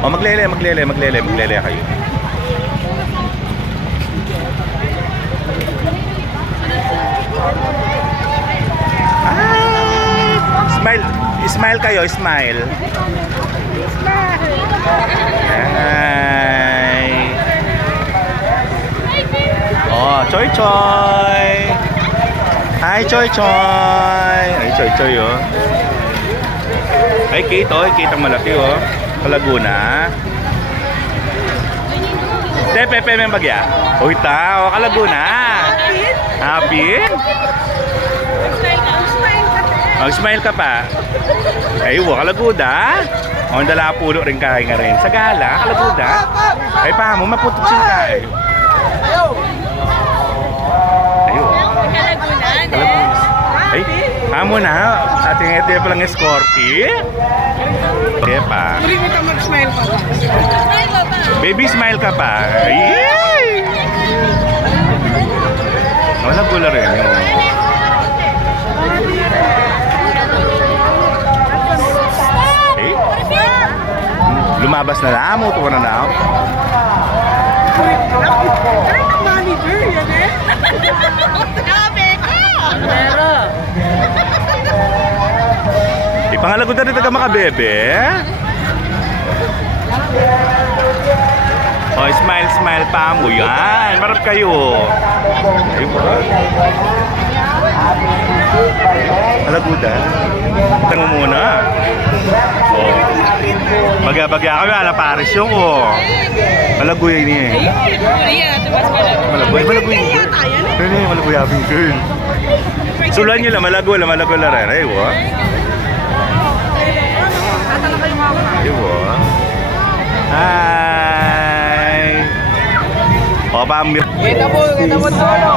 O, maglele kayo. Smile. Smile kayo, smile. Hi. Oh, Choy Choy. Hi, Choy Choy. Ay, Choy Choy, oh. Ay, Kate, oh. Kate ang malaki, oh. Kalaguna. Te, Pepe, may bagya. Uy, tao, Kalaguna. Happy? Mag-smile ka pa. Ay, Kalaguda. O, dala pulo rin kain nga rin. Sa gala, Kalaguda. Ay, pa mo, maputot siya kain. Ay, amo na. Ating ito yung palang escorty. Okay pa. Uli mo ka mag-smile pa. Baby, smile ka pa. Ay! Wala pula rin. Ay? Lumabas na lang. Muto ka na lang. Ay, ang manager yan eh. Meron. Ipangalagot na rin taga makabebe. Oh, smile, smile pa mo. Yan. Marap kayo. Alaguda. Tango muna. Oh. Bagya-bagya kami. Ala pares yung oh. Malaguya niya eh. Malaguya. Malaguya. Malaguya abing girl. Sulan nyo lang. Malaguya lang rin. Ay, wah. Ayun. Hi. O, pamir. Kita mo solo.